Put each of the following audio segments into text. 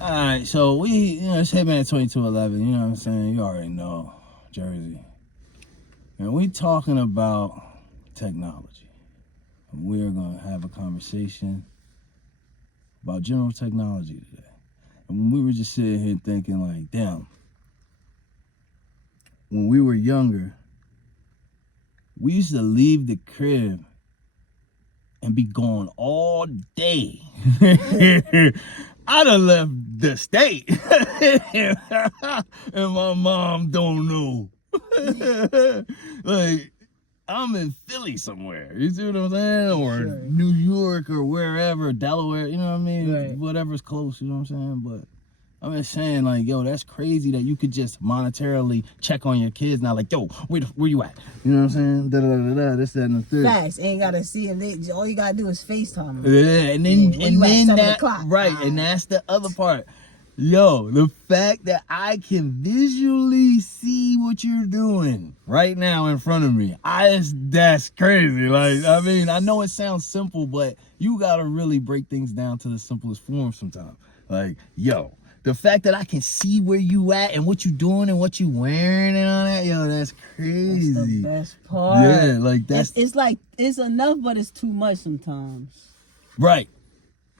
Alright, so it's Hitman 2211, you know what I'm saying? You already know, Jersey. And we talking about technology. And we're going to have a conversation about general technology today. And we were just sitting here thinking like, damn, when we were younger, we used to leave the crib and be gone all day. I done left the state. And my mom don't know. Like, I'm in Philly somewhere. You see what I'm saying? Or sure. New York or wherever, Delaware, you know what I mean? Right. Whatever's close, you know what I'm saying? But I'm just saying, like, yo, that's crazy that you could just monetarily check on your kids now. Like, yo, where you at? You know what I'm saying? Da-da-da-da-da, this, that, and the third. Facts. Ain't got to see them. All you got to do is FaceTime them. Yeah, and then that, right, and that's the other part. Yo, the fact that I can visually see what you're doing right now in front of me, that's crazy. Like, I mean, I know it sounds simple, but you got to really break things down to the simplest form sometimes. Like, yo, the fact that I can see where you at and what you doing and what you wearing and all that, yo, that's crazy. That's the best part. Yeah, like that's... It's like, it's enough, but it's too much sometimes. Right.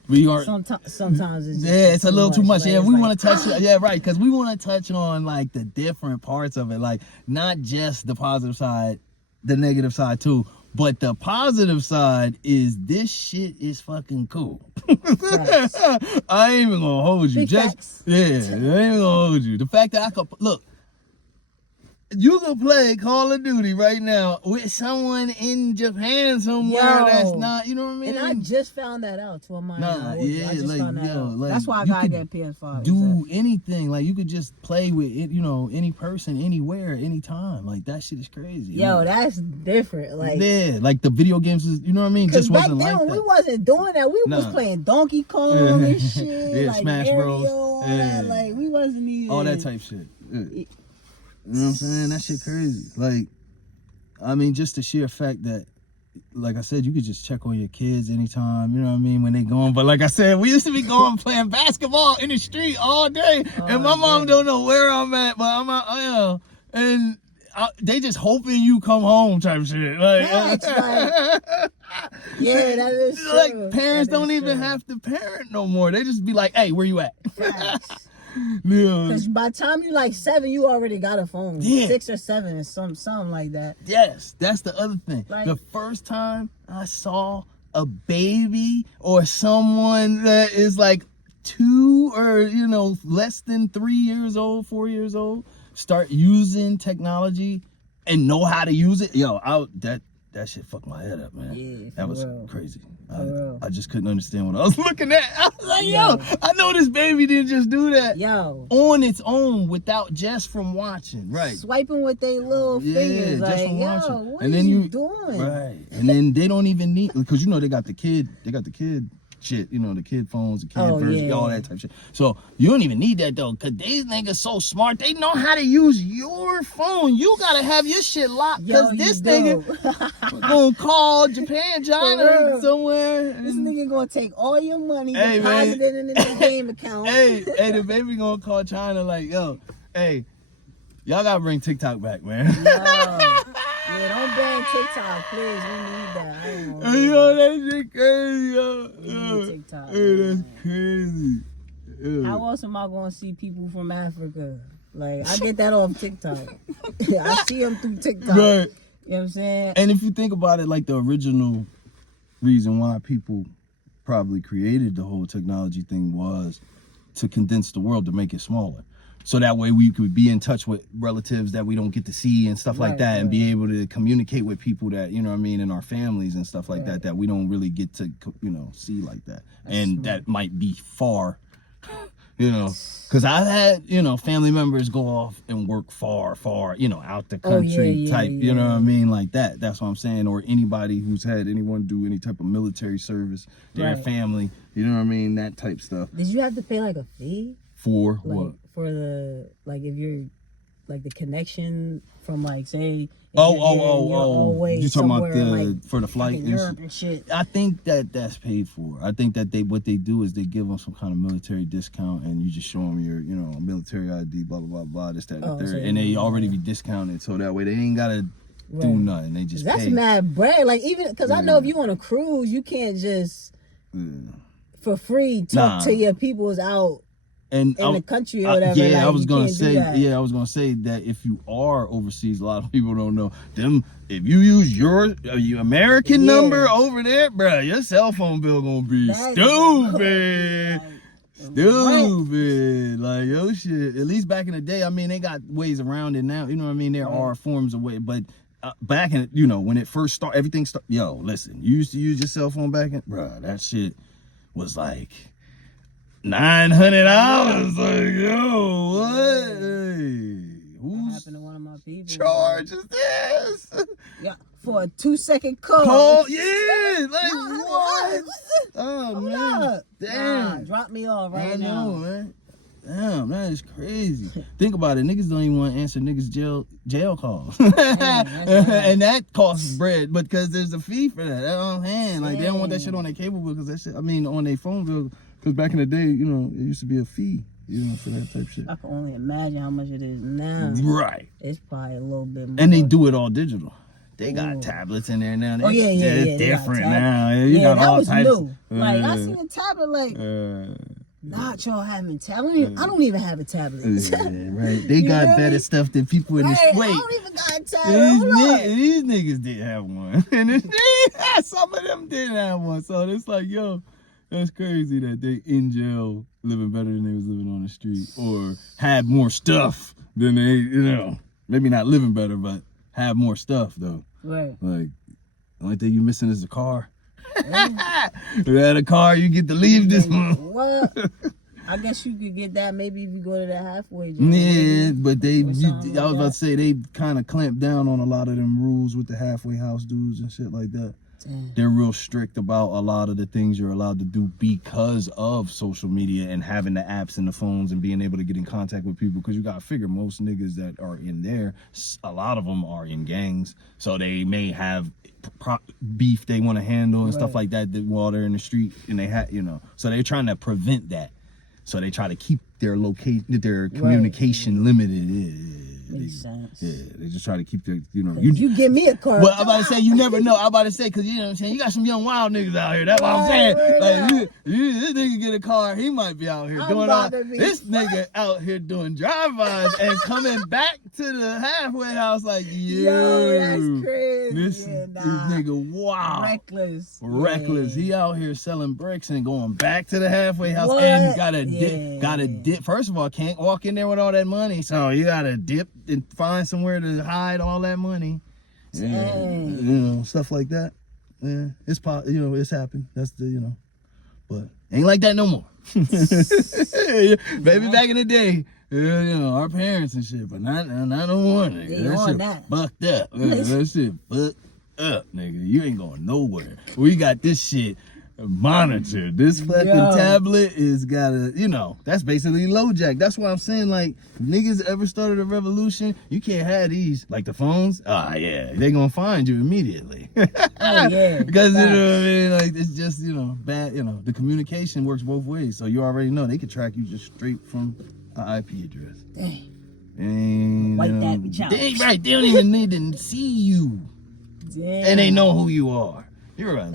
We are... Sometimes it's just it's a little too much. Yeah, we want to touch... Yeah, right, because we want to touch on, like, the different parts of it. Like, not just the positive side, the negative side, too. But the positive side is this shit is fucking cool. I ain't even gonna hold you. I ain't even gonna hold you. The fact that I could look, you can play Call of Duty right now with someone in Japan somewhere that's not, you know what I mean? And I just found that out too. I just found that out. Like, that's why I gotta get PS5. Do anything. Like, you could just play with it, you know, any person, anywhere, anytime. Like, that shit is crazy. Yo, that's different. Like, yeah, like the video games is, you know what I mean? Just wasn't like that. Back then, we wasn't doing that. We was playing Donkey Kong and shit. Yeah, like Smash Mario, Bros. All that. Like, we wasn't even... all that type shit. Yeah. You know what I'm saying? That shit crazy. Like, I mean, just the sheer fact that, like I said, you could just check on your kids anytime, you know what I mean, when they gone. But like I said, we used to be going playing basketball in the street all day. And my mom don't know where I'm at, but I'm out, you know, and they just hoping you come home type shit. Like, yeah, that is true. Like, parents don't even have to parent no more. They just be like, hey, where you at? Because by the time you like 7, you already got a phone. Yeah. 6 or 7 or something like that. Yes, that's the other thing. Like, the first time I saw a baby or someone that is like 2 or, you know, less than 3 years old, 4 years old, start using technology and know how to use it, yo, that shit fucked my head up, man. Yeah, that was real. Crazy. I just couldn't understand what I was looking at. I was like, yo, I know this baby didn't just do that. Yo. On its own without just from watching. Right. Swiping with their little fingers. Just like, from yo, watching. what are you doing? Right. And then they don't even need, because, you know, they got the kid shit, you know, the kid phones, the kid version, all that type of shit. So you don't even need that though, because these niggas so smart, they know how to use your phone. You gotta have your shit locked, because this nigga gonna call Japan, China, somewhere. This nigga gonna take all your money, deposit it in the game account. Hey, the baby gonna call China like, yo, hey, y'all gotta bring TikTok back, man. Yeah, don't ban TikTok, please. We need that. Yo, that shit crazy, yo. We need TikTok. Hey, that's crazy. How else am I gonna see people from Africa? Like, I get that off TikTok. I see them through TikTok. Right. You know what I'm saying? And if you think about it, like, the original reason why people probably created the whole technology thing was to condense the world, to make it smaller. So that way we could be in touch with relatives that we don't get to see and stuff like that, and be able to communicate with people that, you know what I mean, in our families and stuff like that we don't really get to, you know, see like that. That might be far, you know, because I've had, you know, family members go off and work far, you know, out the country type, you know what I mean, like that. That's what I'm saying. Or anybody who's had anyone do any type of military service, their family, you know what I mean, that type stuff. Did you have to pay like a fee? For what? For the, like, if you're like the connection from like say. If Oh, you're all the way you talking about somewhere, the for the flight in Europe and shit. I think that's paid for. I think that what they do is they give them some kind of military discount, and you just show them your military ID, blah blah blah blah, this that and the third, and they already be discounted, so that way they ain't gotta do nothing. They just that's pay. mad bread. Like even because I know if you on a cruise, you can't just for free talk to your peoples out. And in the country or whatever. Yeah, like, I was gonna say. Yeah, I was gonna say that if you are overseas, a lot of people don't know them. If you use your American number over there, bruh, your cell phone bill gonna be stupid. Stupid. Like, yo, shit. At least back in the day, I mean, they got ways around it now. You know what I mean? There are forms of way, but back in, when it first started, everything started. Yo, listen, you used to use your cell phone back in, bruh, that shit was like $900. Like, yo, what? Hey, what happened to one of my people? Charges this? Yeah, for a 2-second call. Yeah, like what? Oh man, damn. Drop me off right now. I know, man. Damn, that is crazy. Think about it. Niggas don't even want to answer niggas jail calls. And that costs bread, but because there's a fee for that. That's what I'm saying. Like, they don't want that shit on their cable bill, because that shit, on their phone bill, because back in the day, it used to be a fee, for that type of shit. I can only imagine how much it is now. Right. It's probably a little bit more. And they do it all digital. They got tablets in there now. It's different now. You got all types. New. Like, I seen a tablet, like, not y'all having tablet. I don't even have a tablet. Right. They got better stuff than people in the street. I don't even got a tablet. These niggas didn't have one. And some of them didn't have one. So it's like, yo, that's crazy that they in jail living better than they was living on the street, or had more stuff than they, maybe not living better, but have more stuff though. Right. Like, the only thing you missing is a car. If you had a car, you get to leave this one. What? I guess you could get that maybe if you go to that halfway joint. Yeah, but I was about to say, they kind of clamped down on a lot of them rules with the halfway house dudes and shit like that. Damn. They're real strict about a lot of the things you're allowed to do because of social media and having the apps and the phones and being able to get in contact with people. Because you got to figure most niggas that are in there, a lot of them are in gangs. So they may have beef they want to handle and stuff like that while they're in the street. And they so they're trying to prevent that. So they try to keep their communication limited. Makes sense. Yeah, they just try to keep their, You give me a car. Well, I'm about to say, you never know. I'm about to say, because you know what I'm saying, you got some young wild niggas out here. That's what I'm saying. Like, this nigga get a car, he might be out here doing all this. Nigga out here doing drive-bys and coming back to the halfway house like, yo, that's crazy. This nigga, wow. Reckless. He out here selling bricks and going back to the halfway house and got a dip. First of all, can't walk in there with all that money, so you got to dip and find somewhere to hide all that money. Stuff like that. Yeah, it's it's happened. That's the but ain't like that no more. Baby, back in the day, our parents and shit, but not no more, nigga. That shit fucked up. That shit fucked up, nigga. You ain't going nowhere. We got this shit monitored. This fucking tablet is gotta, that's basically low jack. That's why I'm saying, like, if niggas ever started a revolution, you can't have these, like the phones. They gonna find you immediately. Because you know what I mean, like, it's just bad. The communication works both ways, so you already know they can track you just straight from an IP address. Dang. White that bitch out. Right, they don't even need to see you. Damn. And they know who you are. You're a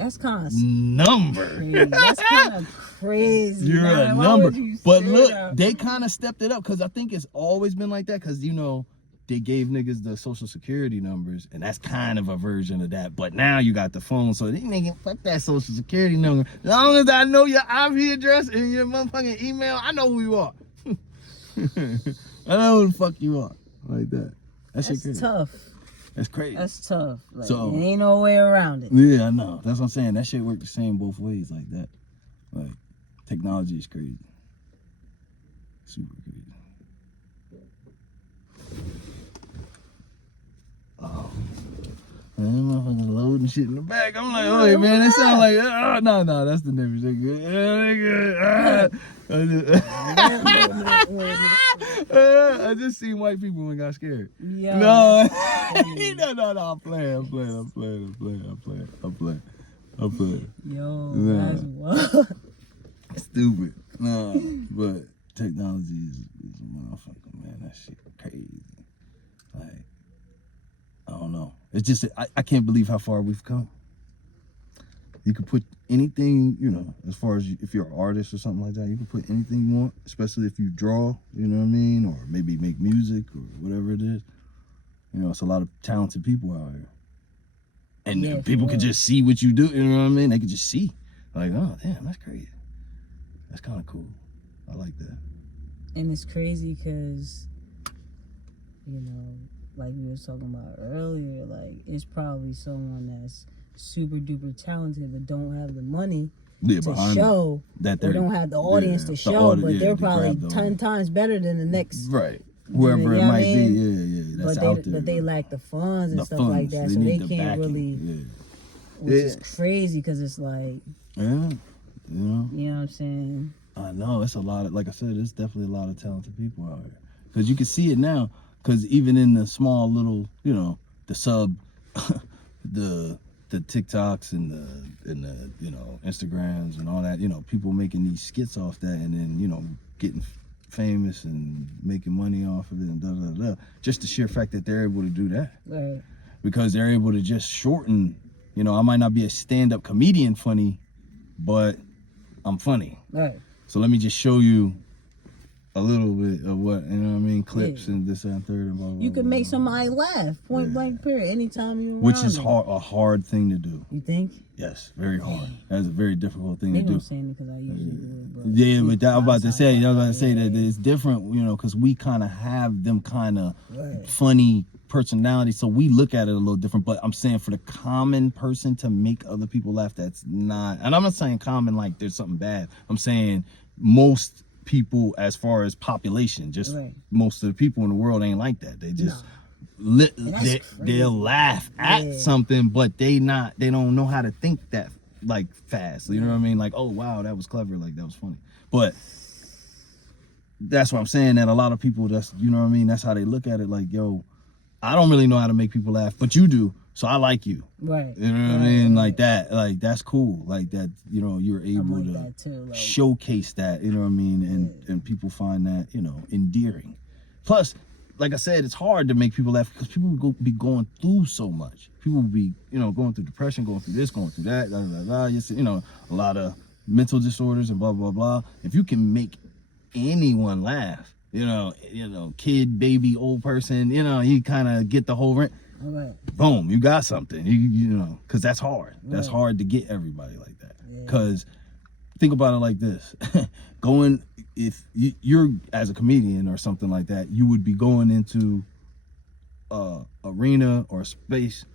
number. That's kind of crazy. You're a number. But look, they kind of stepped it up, because I think it's always been like that, because they gave niggas the social security numbers, and that's kind of a version of that. But now you got the phone, so they nigga, fuck that social security number. As long as I know your IP address and your motherfucking email, I know who you are. I know who the fuck you are. Like that. That's shit crazy. Tough. That's crazy. That's tough. Like, so there ain't no way around it. Yeah, I know. That's what I'm saying. That shit worked the same both ways like that. Like, technology is crazy. Super crazy. Oh. Man, motherfuckers loading shit in the back. I'm like, oh, man, it sound like, no, that's the niggas. They good. I just seen white people and got scared. Yeah. No, I'm playing. Yo, Nah. that's what. Stupid. No, but technology is a motherfucker, man. That shit crazy. Like, I don't know. It's just, I can't believe how far we've come. You could put anything, as far as if you're an artist or something like that, you can put anything you want, especially if you draw, you know what I mean? Or maybe make music or whatever it is. It's a lot of talented people out here. And people can just see what you do, you know what I mean? They can just see. Like, oh, damn, that's crazy. That's kind of cool. I like that. And it's crazy because, like we were talking about earlier, like it's probably someone that's super duper talented but don't have the money to show that they don't have the audience to show, but they're probably 10 times better than the next whoever it might be. That's out there. But they lack the funds and stuff like that, so they can't really. Which is crazy because it's like, you know what I'm saying. I know it's a lot of, like I said, there's definitely a lot of talented people out here because you can see it now. Because even in the small little, the sub, the TikToks and the Instagrams and all that, people making these skits off that and then getting famous and making money off of it and just the sheer fact that they're able to do that, right? Because they're able to just shorten. I might not be a stand-up comedian funny, but I'm funny, right? So let me just show you a little bit of what, clips and this and third and blah, blah, you can blah, make blah. Somebody laugh, point blank period, anytime you around. Which is a hard thing to do. You think? Yes, very hard. That's a very difficult thing to do. I'm saying it because I usually do it. Yeah, but I was about to say that it's different, because we kind of have them kind of funny personality, so we look at it a little different. But I'm saying for the common person to make other people laugh, that's not, and I'm not saying common like there's something bad. I'm saying most people, as far as population, just most of the people in the world ain't like that. They just they'll laugh at something, but they don't know how to think that like fast. You know what I mean? Like, oh wow, that was clever, like that was funny. But that's what I'm saying, that a lot of people, that's, that's how they look at it. Like, yo, I don't really know how to make people laugh, but you do, so I like you. Right. You know what I mean? Like that, like that's cool. Like that, you're able to too, showcase that, you know what I mean? And people find that, endearing. Plus, like I said, it's hard to make people laugh because people be going through so much. People will be, going through depression, going through this, going through that, blah, blah, blah. A lot of mental disorders and blah, blah, blah. If you can make anyone laugh, kid, baby, old person, you kind of get the whole rent. Boom, you got something. You because that's hard. That's hard to get everybody like that. Because think about it like this: if you're as a comedian or something like that, you would be going into a arena or a space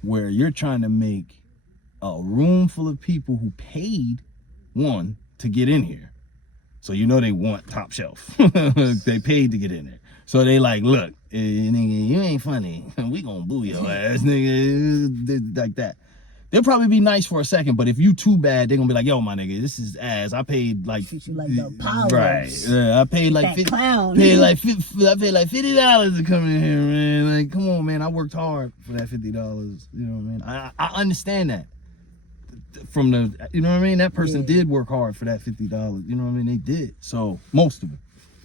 where you're trying to make a room full of people who paid to get in here. So they want top shelf. They paid to get in there. So they like, look, nigga, you ain't funny. We gonna boo your ass, nigga. Like that. They'll probably be nice for a second, but if you too bad, they're gonna be like, yo, my nigga, this is ass. I paid like, treat you like the powers. Right. Yeah, I paid like that clown. I paid like $50 to come in here, man. Like, come on, man. I worked hard for that $50. You know what I mean? I understand that. From the, you know what I mean? That person did work hard for that $50. You know what I mean? They did. So most of it.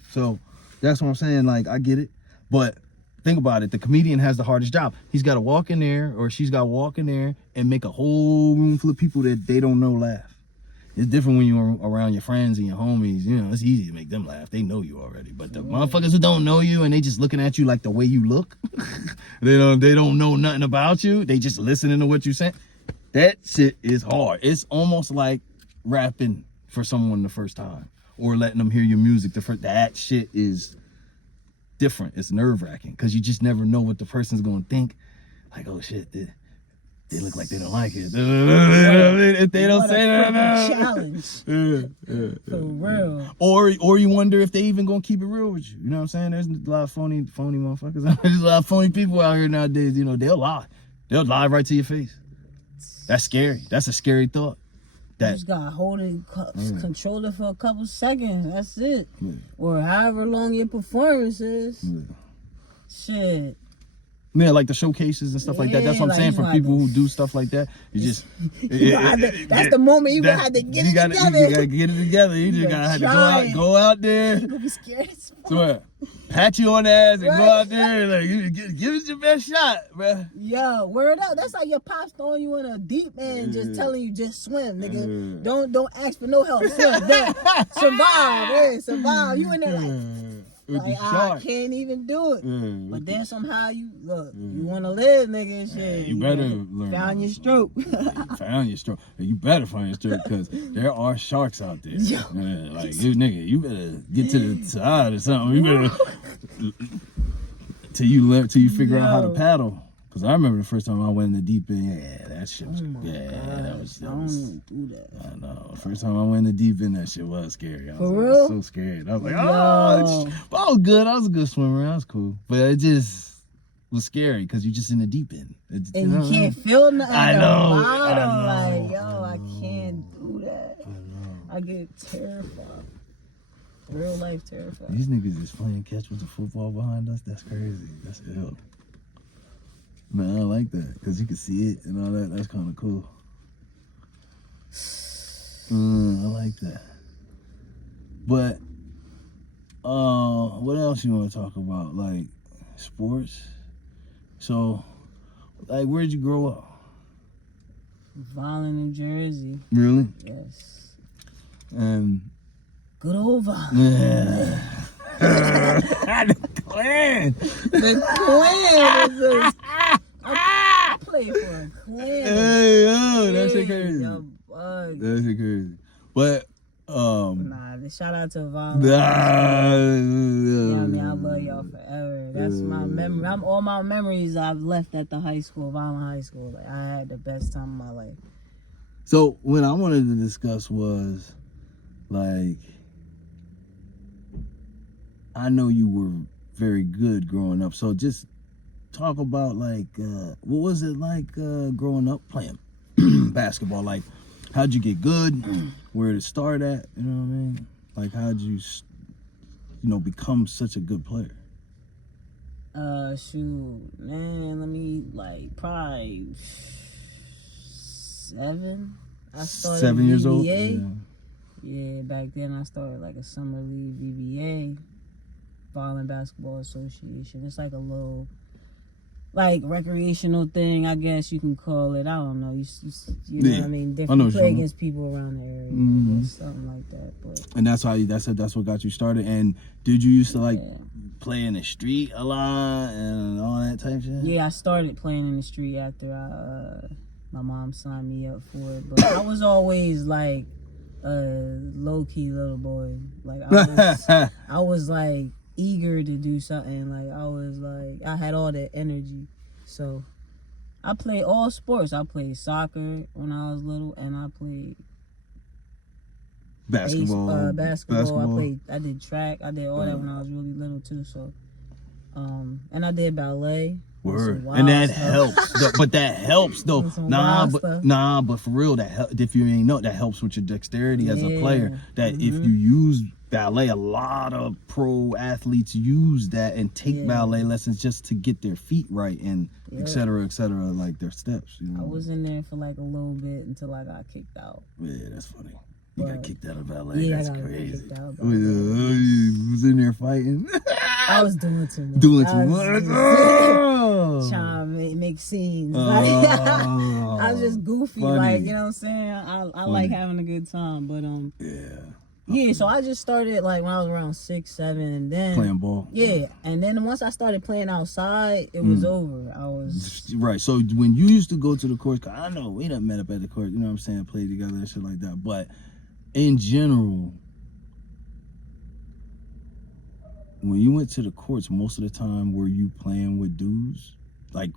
So that's what I'm saying. Like, I get it. But think about it. The comedian has the hardest job. He's got to walk in there, or she's got to walk in there and make a whole room full of people that they don't know laugh. It's different when you're around your friends and your homies. It's easy to make them laugh. They know you already. But the motherfuckers who don't know you and they just looking at you like the way you look, they don't know nothing about you. They just listening to what you saying. That shit is hard. It's almost like rapping for someone the first time or letting them hear your music the first. That shit is different. It's nerve-wracking because you just never know what the person's going to think. Like, oh shit, they look like they don't like it. If they don't say that, challenge. For real. Or you wonder if they even gonna keep it real with you. You know what I'm saying? There's a lot of phony motherfuckers. There's a lot of phony people out here nowadays. They'll lie. They'll lie right to your face. That's scary. That's a scary thought. That, you just gotta hold it, control it for a couple seconds. That's it. Or however long your performance is. Shit. Yeah, like the showcases and stuff like that. That's what I'm saying. For people who do stuff like that, you just that's the moment you gonna have to get it together. You gotta get it together. You just gotta have to go out there. You're gonna be scared. So, pat you on the ass and go out there and like give it your best shot, bro. Yo, word up. That's like your pops throwing you in a deep end, just telling you just swim, nigga. Don't ask for no help. Swim, survive, survive. You in there like I can't even do it. But then somehow you want to live, nigga. Shit. You better learn. Found your stroke. Found your stroke. You better find your stroke because there are sharks out there. Like you, nigga, you better get to the side or something. You better till you figure out how to paddle. Cause I remember the first time I went in the deep end. Yeah, that shit was. That was. I don't even do that. I know. The first time I went in the deep end, that shit was scary. I was so scared. I was like, oh, but I was good. I was a good swimmer. I was cool. But it just was scary because you're just in the deep end. And you can't feel nothing. I know. Like, yo, I can't do that. I know. I get terrified. Real life terrified. These niggas is playing catch with the football behind us. That's crazy. That's ill. Man, I like that because you can see it and all that. That's kind of cool. I like that. But what else you want to talk about? Like sports? So, like, where'd you grow up? Violin, New Jersey. Really? Yes. And good old Violin. Yeah. The clan. I play for a clan. Hey, yo, that shit crazy. That shit crazy. But shout out to Violin. Yeah, I mean, I love y'all forever. That's my memory. All my memories I've left at the high school, Violin High School. Like, I had the best time of my life. So what I wanted to discuss was, like, I know you were very good growing up. So just talk about, like, what was it like growing up playing basketball? Like, how'd you get good? Where did it start at? You know what I mean? Like, how'd you, become such a good player? Shoot, man, let me, like, probably 7. I started 7 years old? Yeah, back then I started, like, a summer league VBA, Violin Basketball Association. It's like a little, like, recreational thing, I guess you can call it. I don't know. You know what I mean? Different play against people around the area, something like that. But and that's what got you started. And did you used to like play in the street a lot and all that type of shit? Yeah, I started playing in the street after my mom signed me up for it. But I was always like a low key little boy. Like I was like eager to do something. Like I had all that energy. So I played all sports. I played soccer when I was little, and I played basketball. I did track. I did all that when I was really little too. So and I did ballet. Word. And that helps. But that helps though. But for real, if you ain't know, that helps with your dexterity as a player. That if you use ballet, a lot of pro athletes use that and take ballet lessons just to get their feet right and et cetera, like their steps. You know? I was in there for like a little bit until I got kicked out. Yeah, that's funny. You got kicked out of ballet. Yeah, that's crazy. You was in there fighting. I was doing too much. Trying to make scenes. I was just goofy, funny. Like, you know what I'm saying? I like having a good time, but yeah, so I just started like when I was around 6, 7, and then playing ball. Yeah, and then once I started playing outside, it was over. I was right. So when you used to go to the courts, 'cause I know we done met up at the court, you know what I'm saying, played together and shit like that. But in general, when you went to the courts, most of the time, were you playing with dudes? Like,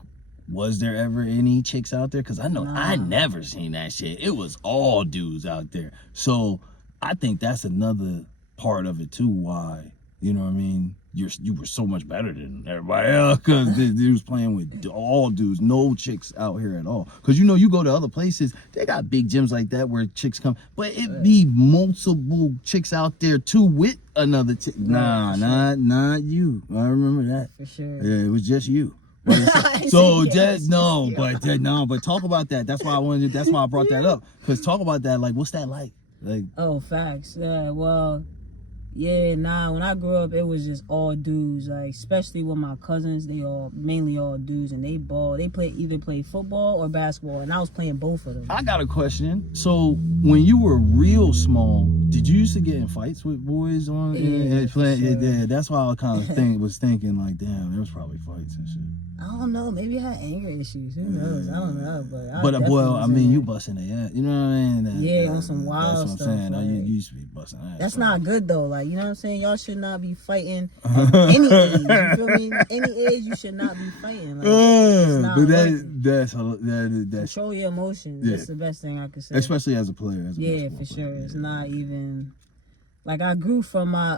was there ever any chicks out there? Because I know I never seen that shit. It was all dudes out there. So I think that's another part of it too, why, you know what I mean, you were so much better than everybody else because they was playing with all dudes, no chicks out here at all. Because you go to other places, they got big gyms like that where chicks come, but it be multiple chicks out there too with another chick. Nah, not you. I remember that for sure. Yeah, it was just you. So just no, but talk about that. That's why I wanted. That's why I brought that up. Because talk about that. Like, what's that like? Like, oh, facts. Yeah, well, yeah, nah. When I grew up, it was just all dudes. Like, especially with my cousins, they mainly all dudes, and they ball. They either play football or basketball, and I was playing both of them. I got a question. So when you were real small, did you used to get in fights with boys on? Yeah, yeah. That's why I kind of was thinking like, damn, there was probably fights and shit. I don't know. Maybe I had anger issues. Who knows? I don't know. But you busting their ass. You know what I mean? On some wild stuff. That's what I'm saying. Like, you used to be busting ass. That's not good though. Like, you know what I'm saying? Y'all should not be fighting at any age. You feel me? Any age, you should not be fighting. Like, it's not but that's control your emotions. Yeah. That's the best thing I could say. Especially as a player. For sure. It's not even like I've grown from my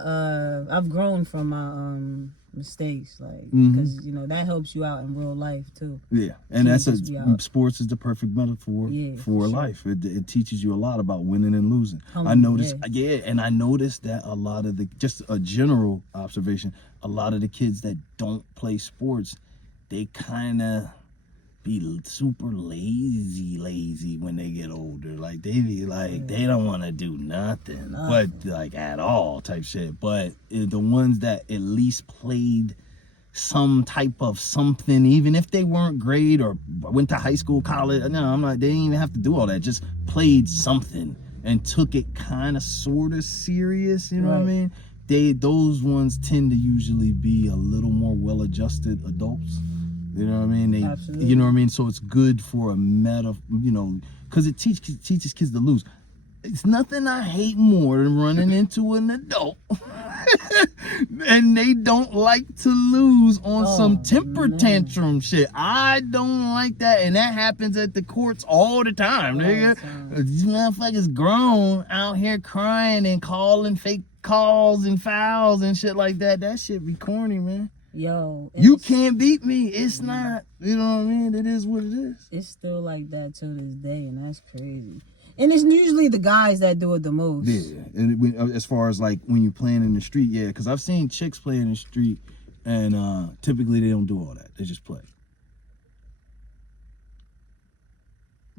mistakes, like, because that helps you out in real life too. Yeah, and sports is the perfect metaphor for life. It teaches you a lot about winning and losing. I noticed, and I noticed that a lot of just a general observation, a lot of the kids that don't play sports, they kind of be super lazy when they get older. Like they be like they don't want to do nothing, but like at all type shit. But the ones that at least played some type of something, even if they weren't great or went to high school, college, no, I'm not. They didn't even have to do all that. Just played something and took it kind of sort of serious. You know what I mean? Those ones tend to usually be a little more well-adjusted adults. You know what I mean? Absolutely. You know what I mean? So it's good for a because it teaches kids to lose. It's nothing I hate more than running into an adult and they don't like to lose on some temper tantrum shit. I don't like that, and that happens at the courts all the time, nigga. These motherfuckers grown out here crying and calling fake calls and fouls and shit like that. That shit be corny, man. Yo, you can't beat me. It's not, you know what I mean? It is what it is. It's still like that to this day, and that's crazy. And it's usually the guys that do it the most. Yeah, and as far as like when you're playing in the street, yeah, because I've seen chicks play in the street, and typically they don't do all that. They just play.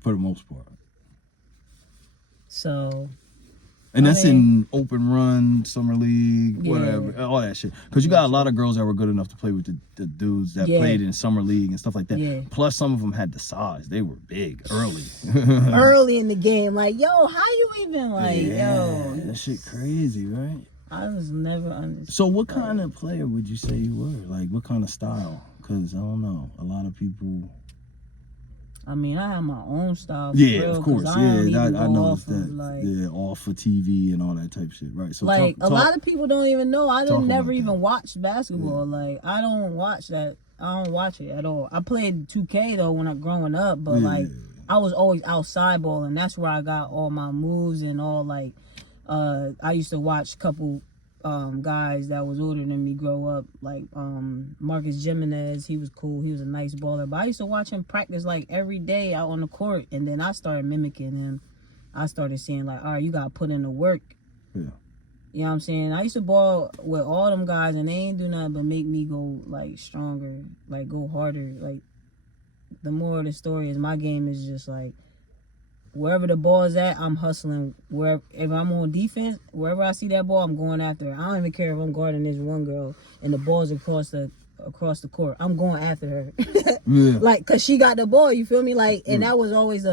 For the most part. So... And that's in open run, summer league, whatever, all that shit. Because you got a lot of girls that were good enough to play with the dudes that played in summer league and stuff like that. Yeah. Plus, some of them had the size. They were big early. Early in the game. Like, yo, how you even, yo. That shit crazy, right? I was never understood. So what kind of player would you say you were? Like, what kind of style? Because, I don't know, a lot of people... I mean, I have my own style. Of course. I noticed that. Off of TV and all that type of shit, right? So like a lot of people don't even know. I never even watched basketball. Yeah. Like I don't watch that. I don't watch it at all. I played 2K though when I growing up, but like I was always outside balling. That's where I got all my moves and all. Like I used to watch a couple guys that was older than me grow up, like Marcus Jimenez. He was cool. He was a nice baller, but I used to watch him practice like every day out on the court, and then I started mimicking him. I started seeing like, all right, you gotta put in the work. Yeah. You know what I'm saying? I used to ball with all them guys, and they ain't do nothing but make me go like stronger, like go harder. Like the moral of the story is my game is just like wherever the ball is at, I'm hustling. If I'm on defense, wherever I see that ball, I'm going after it. I don't even care if I'm guarding this one girl and the ball's across the court. I'm going after her. Like, cause she got the ball, you feel me? Like, and that was always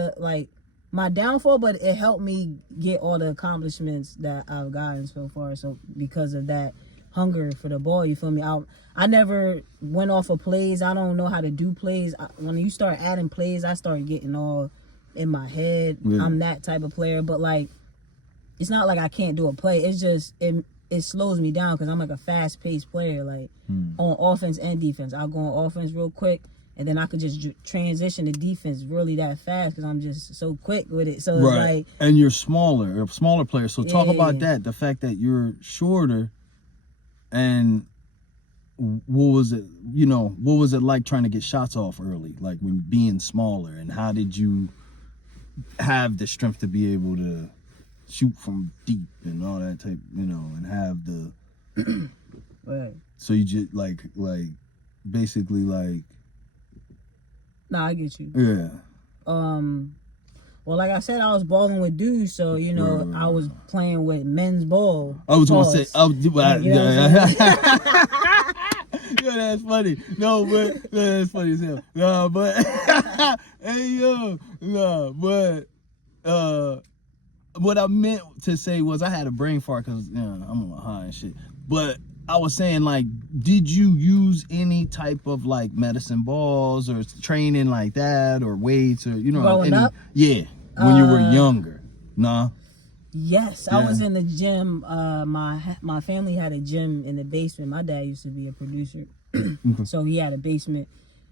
my downfall, but it helped me get all the accomplishments that I've gotten so far. So because of that hunger for the ball, you feel me? I never went off of plays. I don't know how to do plays. When you start adding plays, I started getting all in my head. I'm that type of player, but like it's not like I can't do a play. It's just it slows me down because I'm like a fast-paced player, like on offense and defense. I'll go on offense real quick, and then I could just transition to defense really that fast because I'm just so quick with it. So it's like, and you're a smaller player. So talk about that. The fact that you're shorter, and what was it? You know, what was it like trying to get shots off early, like when being smaller, and how did you have the strength to be able to shoot from deep and all that type, you know, and have the right. So you just like basically like. Nah, I get you. Yeah. Well, like I said, I was balling with dudes, so you know, I was playing with men's ball. I was gonna say, yeah, that's funny. No, but that's funny as hell. No, but hey yo, no, but what I meant to say was I had a brain fart because I'm on high and shit. But I was saying, like, did you use any type of like medicine balls or training like that, or weights, or growing up? Yeah, when you were younger. Nah. Yes, I was in the gym. My family had a gym in the basement. My dad used to be a producer, so he had a basement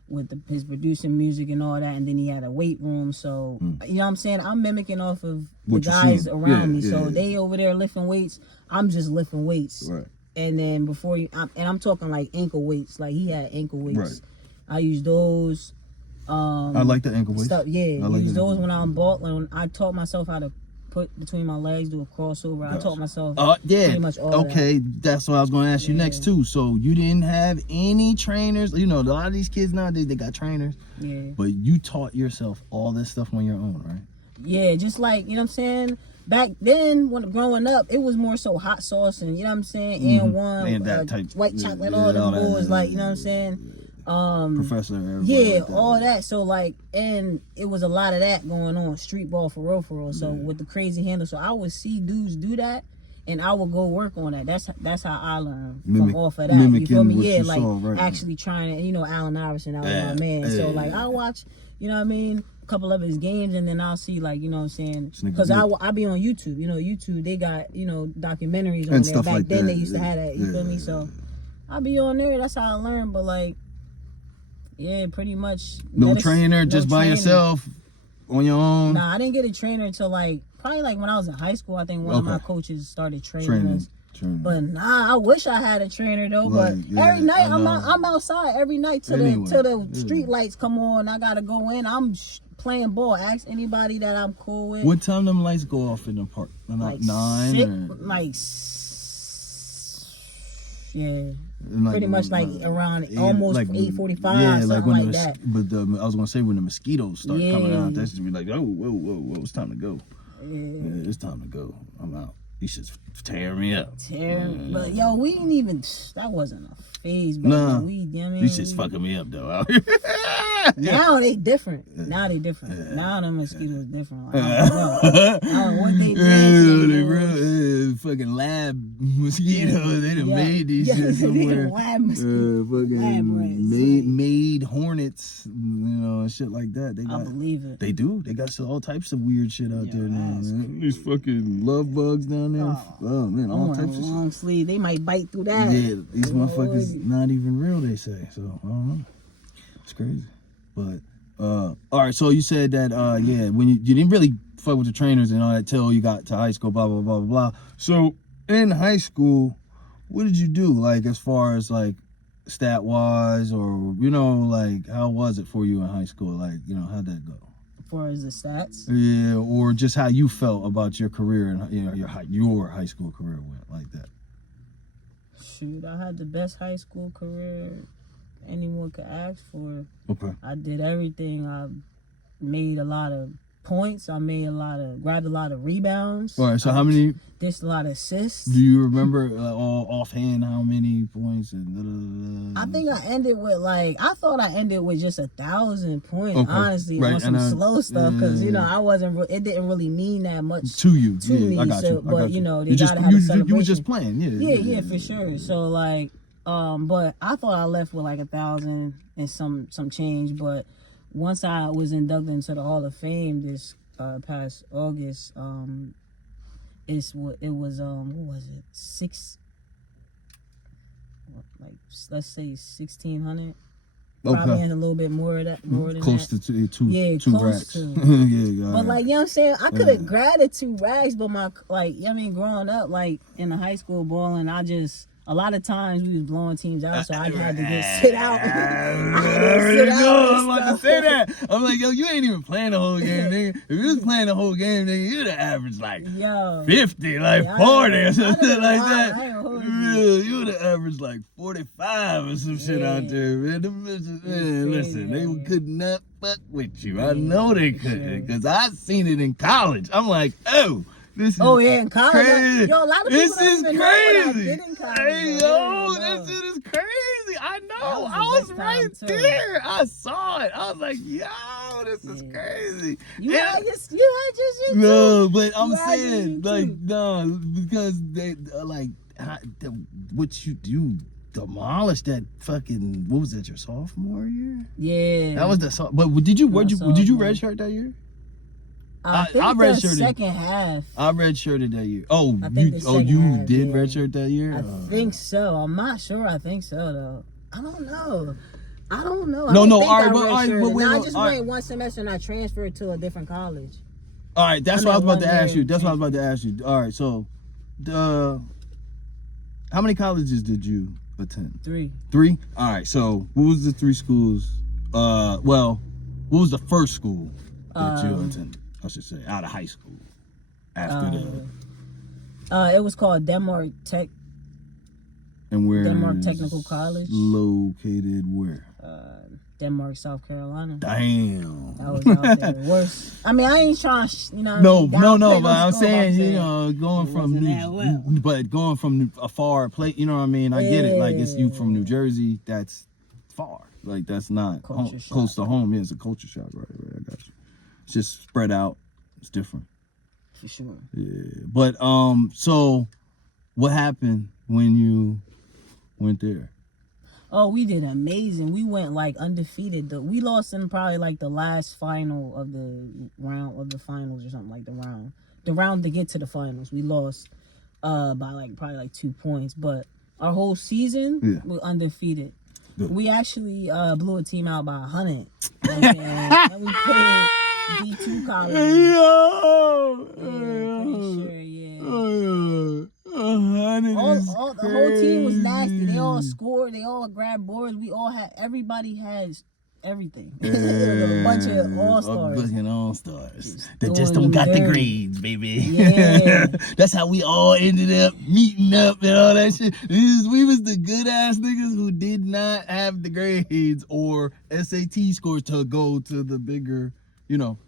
with his producing music and all that, and then he had a weight room. So you know what I'm saying, I'm mimicking off of the guys around me. So they over there lifting weights, I'm just lifting weights. Right. And then before I'm talking like ankle weights. Like he had ankle weights. Right. I use those. I like the ankle weights. Stuff, yeah, I use those when I'm balling. I taught myself how to put between my legs, do a crossover. Gotcha. I taught myself pretty much all okay, that. That's what I was going to ask you next too. So you didn't have any trainers. You know, a lot of these kids nowadays, they got trainers. Yeah. But you taught yourself all this stuff on your own, right? Yeah, just like, you know what I'm saying? Back then, when growing up, it was more so hot sauce and, you know what I'm saying, and white chocolate, all them boys, like, you know what I'm saying? Professor, all that. So like, and it was a lot of that going on, street ball for real. So with the crazy handle, so I would see dudes do that, and I would go work on that. That's how I learned from off of that. You feel me? Yeah, like actually trying to, Allen Iverson, that was my man. So like, I watch, you know what I mean, a couple of his games, and then I'll see, like, you know what I'm saying, because I be on YouTube. YouTube, they got documentaries on and there. Stuff back like then that. They used to have that. You feel me? So I be on there. That's how I learned. But like, yeah, pretty much. No trainer, just by yourself, on your own. Nah, I didn't get a trainer until probably when I was in high school. I think one of my coaches started training us. But nah, I wish I had a trainer though. But every night I'm outside every night till the street lights come on. I gotta go in. I'm playing ball. Ask anybody that I'm cool with. What time them lights go off in the park? Like 9? Yeah. Pretty much around almost 8:45, something like that. But I was gonna say when the mosquitoes start coming out, that's just be like, whoa, it's time to go. Yeah, it's time to go. I'm out. You should tear me up. But yo, we didn't even. That wasn't a phase. Nah, these shit's fucking me up though. Now they different. Now they different. Now the mosquitoes different. Like, I don't know what they did. They real fucking lab mosquitoes. They done made these shit somewhere. Lab mosquitoes. Fucking made hornets, and shit like that. I believe it. They do. They got all types of weird shit out there now, man. These fucking love bugs down there. Oh man, all types of long sleeve. They might bite through that. Yeah, these motherfuckers not even real, they say. So I don't know. It's crazy. But all right, so you said that when you didn't really fuck with the trainers and all that till you got to high school, blah blah blah blah blah. So in high school, what did you do, like, as far as like stat wise, or like how was it for you in high school? Like, how'd that go? As far as the stats? Yeah, or just how you felt about your career and your high school career went, like that. Shoot, I had the best high school career anyone could ask for. Okay. I did everything. I made a lot of points. I grabbed a lot of rebounds. All right, so how many? Dished a lot of assists. Do you remember all offhand how many points? And I think I ended with I thought I ended with just 1,000 points, honestly, on some slow stuff, because I wasn't. It didn't really mean that much to you. To me, I got you. But they gotta have a celebration. You were just playing, Yeah, for sure. So but I thought I left with 1,000 and some change. But once I was inducted into the Hall of Fame this past August, what was it, let's say 1,600. Probably in a little bit more of that, more than close that. to two close racks. to. Yeah, but like, you know what I'm saying? I could have grabbed the 2 racks, but growing up, like in the high school balling, a lot of times we was blowing teams out, so I had to sit out. I had to sit out. I'm about to say that. I'm like, yo, you ain't even playing the whole game, nigga. If you was playing the whole game, nigga, you'd have averaged like 50, like 40 or something like that. You would have averaged like 45 or some shit out there, man. Them bitches, man, listen, they could not fuck with you. I know they couldn't, because I seen it in college. I'm like, oh. This is in college. Crazy. Yo, a lot of people this is crazy. Hey, yo, this shit is crazy. I know. I was right there. I saw it. I was like, yo, this is crazy. You had your no, but I'm saying, like, no, because they like what you demolished that fucking. What was that? Your sophomore year? Yeah, that was the. But did you redshirt that year? I redshirted second half. I redshirted that year. Oh, you did redshirt that year? I think so. I'm not sure. I think so though. I don't know. No. All right, but I just went one semester and I transferred to a different college. All right, that's what I was about to ask you. All right, so how many colleges did you attend? 3. 3? All right, so what was the 3 schools? What was the first school that you attended? I should say, out of high school. After it was called Denmark Tech. And where? Denmark Technical College. Located where? Denmark, South Carolina. Damn. That was out there. Worse. I mean, I ain't trying, No, but I'm saying, going from a far place, you know what I mean? I get it. Like, it's you from New Jersey, that's far. Like, that's not close to home. Yeah, it's a culture shock, right? I got you. It's just spread out. It's different. For sure. Yeah. But, so what happened when you went there? Oh, we did amazing. We went like undefeated. We lost in probably like the last final of the round of the finals or something, like the round to get to the finals. We lost by probably 2 points, but our whole season we undefeated. Good. We actually blew a team out by 100. And we played D2 college. The whole team was nasty. They all scored. They all grabbed boards. Everybody has everything. A bunch of all-stars. All-stars. That just don't got the grades, baby. Yeah. That's how we all ended up meeting up and all that shit. We was the good-ass niggas who did not have the grades or SAT scores to go to the bigger,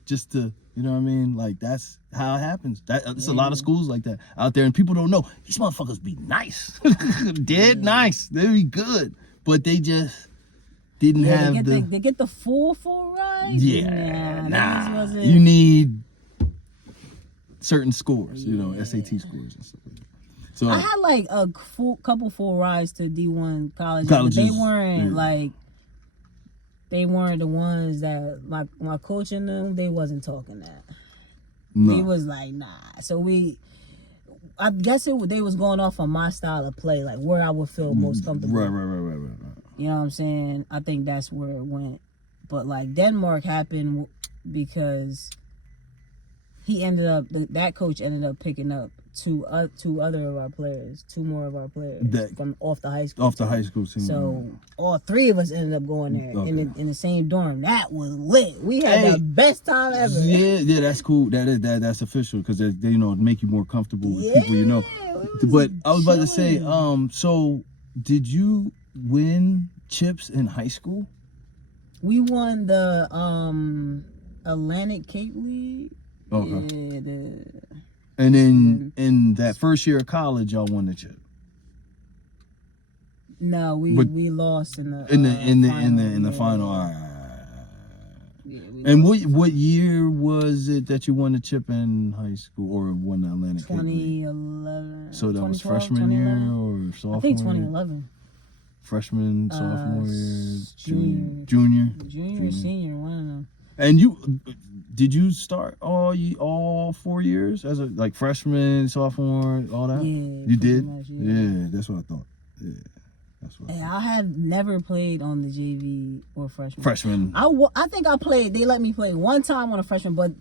just to, you know what I mean? Like, that's how it happens. There's a lot of schools like that out there, and people don't know. These motherfuckers be nice. Dead nice. They be good. But they just didn't have they get the full ride. Nah. You need certain scores, SAT scores and stuff like that. So I had like a couple full rides to D1 colleges. But they weren't they weren't the ones that my coach and them, they wasn't talking that. No. He was like, nah. So I guess they was going off on my style of play, like where I would feel most comfortable. Right. You know what I'm saying? I think that's where it went. But like Denmark happened because that coach ended up picking up two more of our players from off the high school team. So all 3 of us ended up going there in the same dorm. That was lit. We had the best time ever. Yeah, that's cool. That's official because they make you more comfortable with people you know. But I was about to say, so did you win chips in high school? We won the Atlantic Cape League. Okay. And then in that first year of college, y'all won the chip. No, we lost in the final. And what year was it that you won the chip in high school or won the Atlantic Cape League? 2011. So that was freshman year or sophomore? I think 2011. Freshman, sophomore year, junior, senior, one of them. And did you start all 4 years as a freshman, sophomore, all that? Yeah. You did? Much, yeah, that's what I thought. Yeah. That's what. And I have never played on the JV or freshman. Freshman. I think I played. They let me play one time on a freshman, but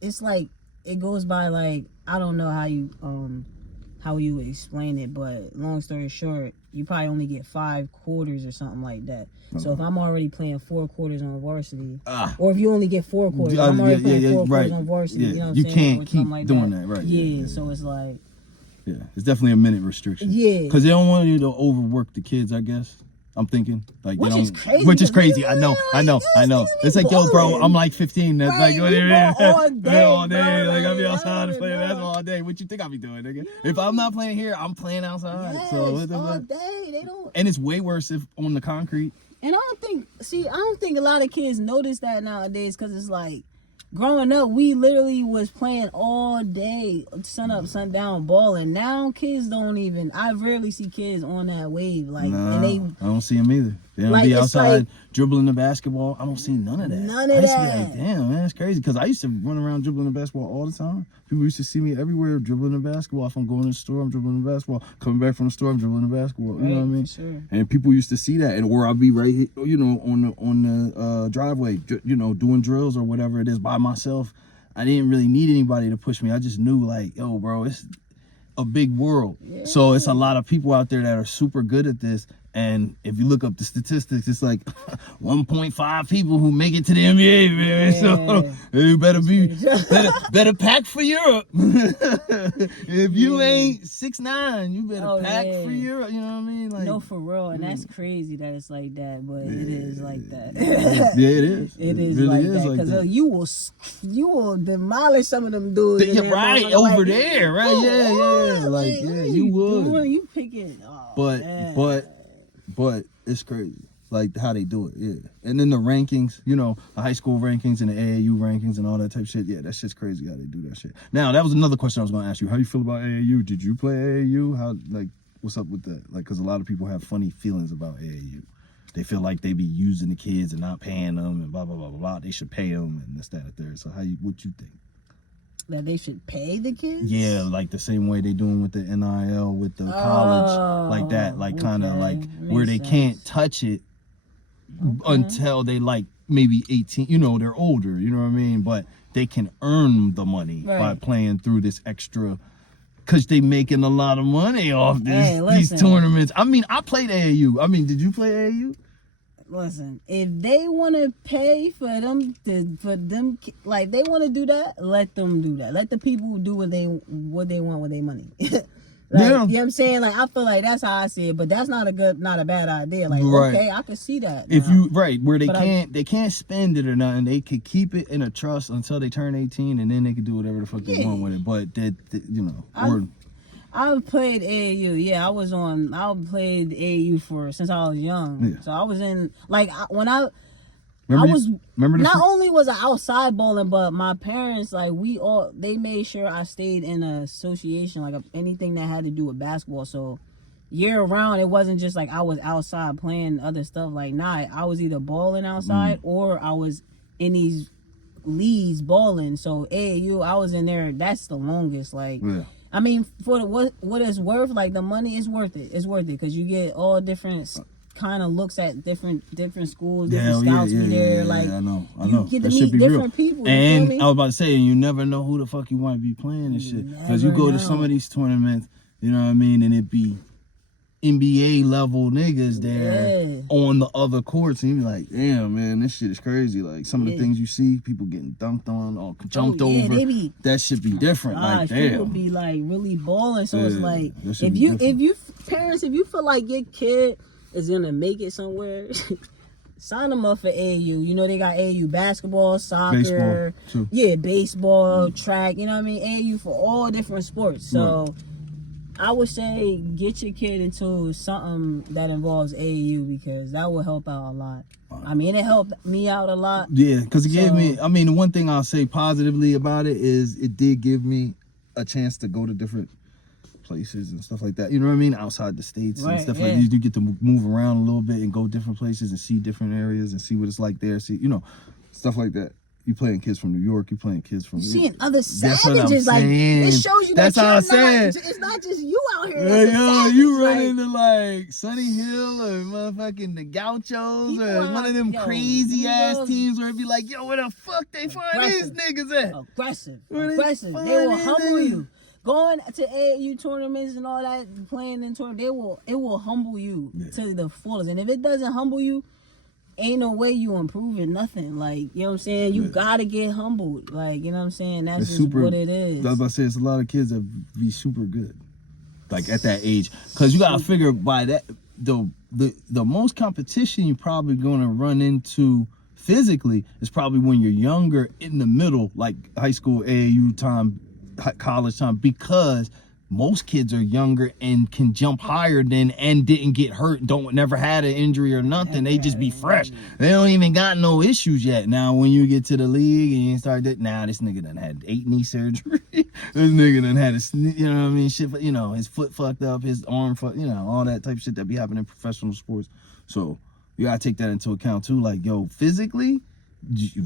it's like it goes by like I don't know how you would explain it, but long story short, you probably only get 5 quarters or something like that. So if I'm already playing 4 quarters on varsity, or if you only get 4 quarters, I'm already playing 4 quarters on varsity. Yeah. You know what I'm saying? Can't keep like doing that, right? Yeah, so it's like. Yeah, it's definitely a minute restriction. Yeah. Because they don't want you to overwork the kids, I guess. I'm thinking. Like, Which is crazy. Which is crazy. I know. It's like, yo, bro, I'm like 15. That's right, like, all day. All day. Bro, like, I'll be outside playing basketball all day. What you think I'll be doing, nigga? Yeah. If I'm not playing here, I'm playing outside. Yes, so all day. They don't. And it's way worse if on the concrete. And I don't think a lot of kids notice that nowadays because it's like, growing up, we literally was playing all day, sun up, sun down, balling. Now kids don't even. I rarely see kids on that wave. Like, nah, and I don't see them either. They don't be outside dribbling the basketball. I don't see none of that. None of that. I used to be like, damn, man, that's crazy. Because I used to run around dribbling the basketball all the time. People used to see me everywhere dribbling the basketball. If I'm going to the store, I'm dribbling the basketball. Coming back from the store, I'm dribbling the basketball. You know what I mean? Sure. And people used to see that, or I'll be right here, you know, on the driveway, you know, doing drills or whatever it is by myself. I didn't really need anybody to push me. I just knew, like, yo, bro, it's a big world. Yeah. So it's a lot of people out there that are super good at this. And if you look up the statistics, it's like 1.5 people who make it to the NBA, man. Yeah. So you better pack for Europe. If you ain't 6'9", you better pack for Europe. You know what I mean? Like, no, for real. And that's crazy that it's like that, but it is like that. Yeah, it is. It is really like that because you will demolish some of them dudes. Right over there, right? Yeah. Like, you would. You picking. Oh, but it's crazy, like how they do it, yeah. And then the rankings, you know, the high school rankings and the AAU rankings and all that type of shit. Yeah, that shit's crazy how they do that shit. Now, that was another question I was going to ask you. How you feel about AAU? Did you play AAU? How, like, what's up with that? Like, because a lot of people have funny feelings about AAU. They feel like they be using the kids and not paying them and blah, blah, blah, blah, blah. They should pay them and this, that, and third. So what you think? That they should pay the kids? Yeah, like the same way they doing with the NIL, with the college, like that, like kind of like where they can't touch it until they like maybe 18, you know, they're older, you know what I mean? But they can earn the money by playing through this extra, because they making a lot of money off these tournaments. I mean, I played AAU. I mean, did you play AAU? Listen, if they want to pay for them, like they want to do that, let them do that. Let the people do what they want with their money. You know what I'm saying? Like, I feel like that's how I see it, but that's not a bad idea. Like, okay, I can see that. If you where they can't spend it or nothing, they could keep it in a trust until they turn 18, and then they can do whatever the fuck they want with it. But you know, I played AAU. Yeah, I played AAU since I was young. Yeah. So I was in, like, not only was I outside bowling, but my parents, like, they made sure I stayed in an association, like anything that had to do with basketball. So year round, it wasn't just like I was outside playing other stuff. Like, I was either bowling outside or I was in these leagues bowling. So AAU, I was in there. That's the longest, like. Yeah. I mean, for what it's worth, like the money is worth it. It's worth it because you get all different kind of looks at different schools, different scouts be there. Like, I know. You get to meet different people. And I was about to say, and you never know who the fuck you might be playing and shit. Because you go to some of these tournaments, you know what I mean, and it be NBA level niggas there on the other courts, and you be like, damn, man, this shit is crazy. Like, some of the things you see, people getting dunked on or jumped over, that should be different. Like, damn, people be like really balling. So it's like, if you parents, if you feel like your kid is gonna make it somewhere, sign them up for AAU. You know, they got AAU basketball, soccer, baseball, track. You know what I mean? AAU for all different sports. So. I would say get your kid into something that involves AAU because that will help out a lot. I mean, it helped me out a lot. Yeah, because it gave me, I mean, the one thing I'll say positively about it is it did give me a chance to go to different places and stuff like that. You know what I mean? Outside the states and stuff like that. You do get to move around a little bit and go different places and see different areas and see what it's like there. See, you know, stuff like that. You playing kids from New York. You playing kids from. You seeing other That's what I'm savages. Like saying. it shows you That's that how you're I'm saying. it's not just you out here. You run like, into like Sunny Hill or motherfucking the Gauchos or one of them crazy ass teams where it be like, yo, where the fuck they find these niggas at? Aggressive. They will humble you. Going to AAU tournaments and all that, playing in tournaments, it will humble you to the fullest. And if it doesn't humble you, ain't no way you improving nothing. Like, you know what I'm saying? You gotta get humbled. Like, you know what I'm saying? That's just what it is. I was about to say, it's a lot of kids that be super good. Like, at that age. Because you gotta figure by that, the most competition you're probably gonna run into physically is probably when you're younger, in the middle, like high school, AAU time, college time, because most kids are younger and can jump higher than and didn't get hurt, never had an injury or nothing. They just be fresh. They don't even got no issues yet. Now when you get to the league and you start that, this nigga done had 8 knee surgery. This nigga done had you know what I mean, shit, his foot fucked up, his arm fucked, all that type of shit that be happening in professional sports. So you gotta take that into account too. Like, yo, physically,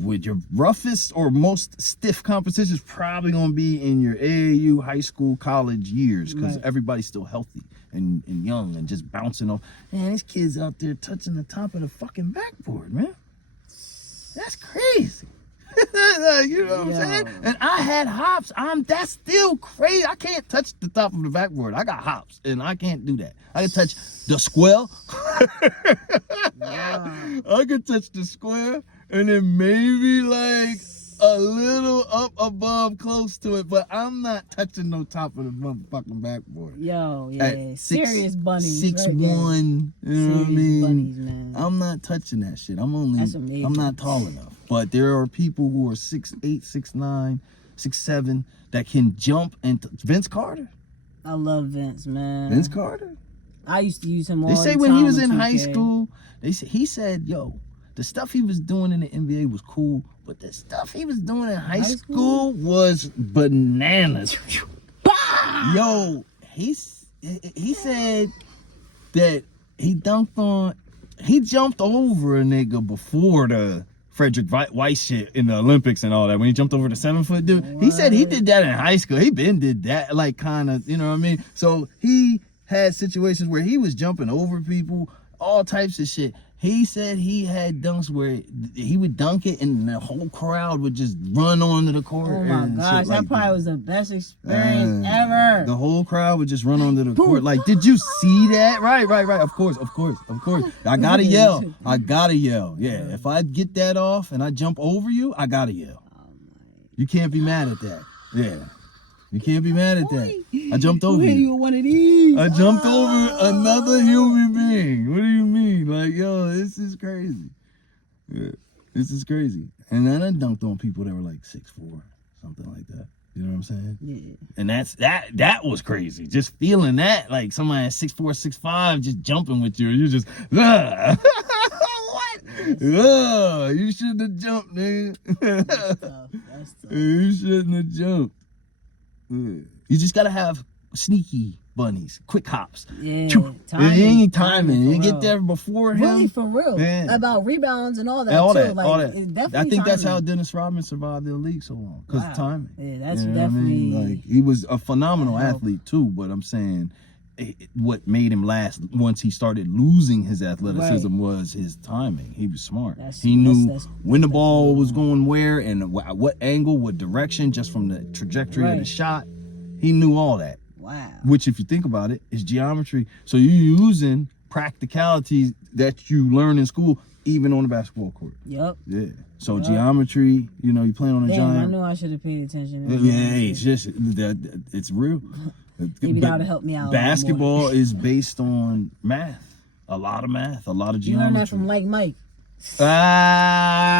with your roughest or most stiff competition is probably going to be in your AAU, high school, college years, because everybody's still healthy and young and just bouncing off. Man, these kids out there touching the top of the fucking backboard, man. That's crazy. You know what I'm saying? And I had hops. That's still crazy. I can't touch the top of the backboard. I got hops, and I can't do that. I can touch the square. I can touch the square, and then maybe like a little up above, close to it, but I'm not touching no top of the motherfucking backboard. Serious bunnies. 6'1", you know what I mean? Bunnies, man. I'm not touching that shit. That's amazing. I'm not tall enough. But there are people who are 6'8", 6'9", 6'7", that can jump. And Vince Carter. I love Vince, man. Vince Carter. I used to use him all the time. They say when he was in high school, he said, yo, the stuff he was doing in the NBA was cool, but the stuff he was doing in high school was bananas. Yo, he said that he jumped over a nigga before the Frederick Weiss shit in the Olympics and all that. When he jumped over the 7-foot dude, he said he did that in high school. He did that, like, kind of, you know what I mean? So he had situations where he was jumping over people, all types of shit. He said he had dunks where he would dunk it and the whole crowd would just run onto the court. Oh my gosh, that probably was the best experience ever. The whole crowd would just run onto the court. Like, did you see that? Right. Of course. I gotta yell. Yeah, if I get that off and I jump over you, I gotta yell. You can't be mad at that. Yeah. You can't be mad at that. I jumped over you. One of these. I jumped over another human being. What do you mean? Like, yo, this is crazy. Yeah, this is crazy. And then I dunked on people that were like 6'4", something like that. You know what I'm saying? Yeah. And that was crazy. Just feeling that, like somebody at 6'4", 6'5", just jumping with you. You just, what? You shouldn't have jumped, nigga. That's tough. You shouldn't have jumped. You just gotta have sneaky bunnies, quick hops. Yeah, timing. You get there before him. Really, for real. Yeah. About rebounds and all that. All that. I think that's how Dennis Rodman survived in the league so long, because of timing. Yeah, that's definitely. Like, he was a phenomenal athlete too, but I'm saying, what made him last once he started losing his athleticism was his timing. He was smart. He knew when the ball was going where and what angle, what direction, just from the trajectory of the shot. He knew all that. Wow. Which, if you think about it, is geometry. So you're using practicalities that you learn in school, even on the basketball court. Yep. Yeah. So geometry, you playing on a giant. I knew I should have paid attention. It's just it's real. Maybe that would help me out. Basketball is based on math. A lot of math, a lot of geometry. You learned that from Mike. That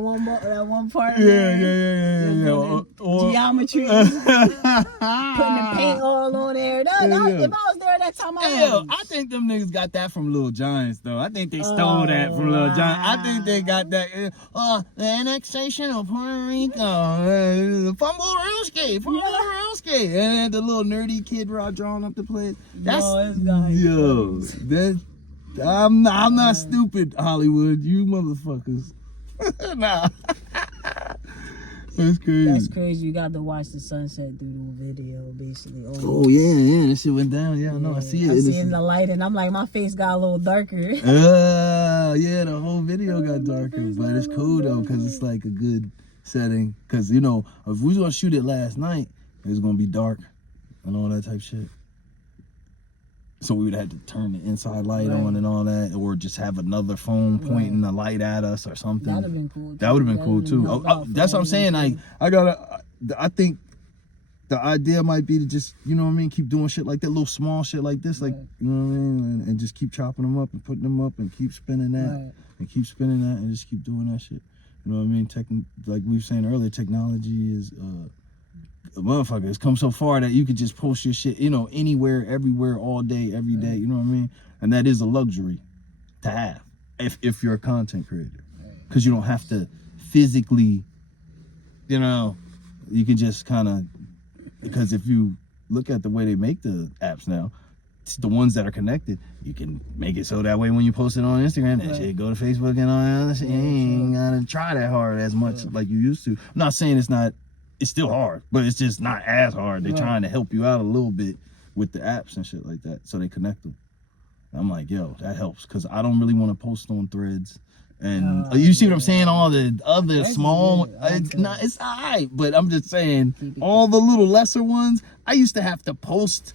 one part. Yeah. Geometry. Putting the paint all on there. If I was there that time, I think them niggas got that from Little Giants, though. I think they stole that from Little Giants. I think they got that. The annexation of Puerto Rico. Fumble Rooski. And then the little nerdy kid drawing up the plays. I'm not stupid, Hollywood. You motherfuckers. Nah. That's crazy. That's crazy. You got to watch the sunset through the video, basically. Oh yeah, that shit went down. Yeah, I know. I see it. I see it in the light, and I'm like, my face got a little darker. Yeah, the whole video got darker, but it's cool though, cause it's like a good setting. Cause you know, if we was gonna shoot it last night, it was gonna be dark and all that type shit. So we would have to turn the inside light on and all that, or just have another phone pointing the light at us or something. That'd have been cool. That would have been cool too. That's what I'm saying. I think the idea might be to just, you know what I mean, keep doing shit like that, little small shit like this, like, you know what I mean, and just keep chopping them up and putting them up and keep spinning that and keep spinning that and just keep doing that shit. You know what I mean? Like we were saying earlier, technology is motherfucker, it's come so far that you could just post your shit, you know, anywhere, everywhere, all day, every day. You know what I mean? And that is a luxury to have if you're a content creator, because you don't have to physically, you know, you can just kind of, because if you look at the way they make the apps now, it's the ones that are connected, you can make it so that way when you post it on Instagram, that shit go to Facebook and all that other shit. You ain't gotta try that hard as much like you used to. I'm not saying it's still hard, but it's just not as hard. They're trying to help you out a little bit with the apps and shit like that, so they connect them. I'm like, yo, that helps, because I don't really want to post on Threads. And you see what I'm saying? All the other small, it's all right, but I'm just saying, all the little lesser ones, I used to have to post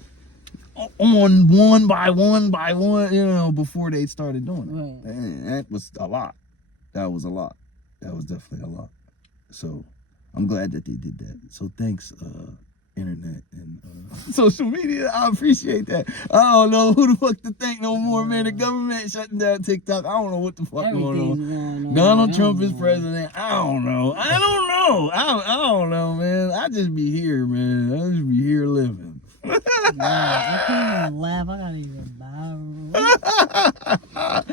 on one by one, you know, before they started doing it. And that was a lot. That was a lot. That was definitely a lot. So I'm glad that they did that. So thanks, internet and social media. I appreciate that. I don't know who the fuck to thank no more, man. The government shutting down TikTok. I don't know what the fuck going on. Donald Trump is president. I don't know. I don't know, man. I just be here, man. I just be here living. I can't even laugh. I gotta even bow. I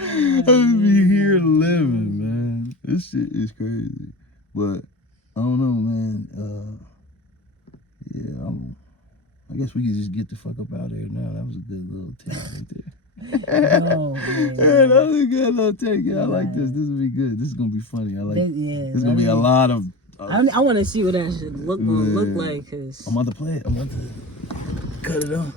just be here living, man. This shit is crazy. But I don't know, man. Yeah, I guess we could just get the fuck up out of here now. That was a good little take right there. Yeah, that was a good little take. Yeah, I like this. This will be good. This is gonna be funny. I like. This is gonna be a lot of. I want to see what that should look like. Cause I'm about to play it. I'm about to cut it off.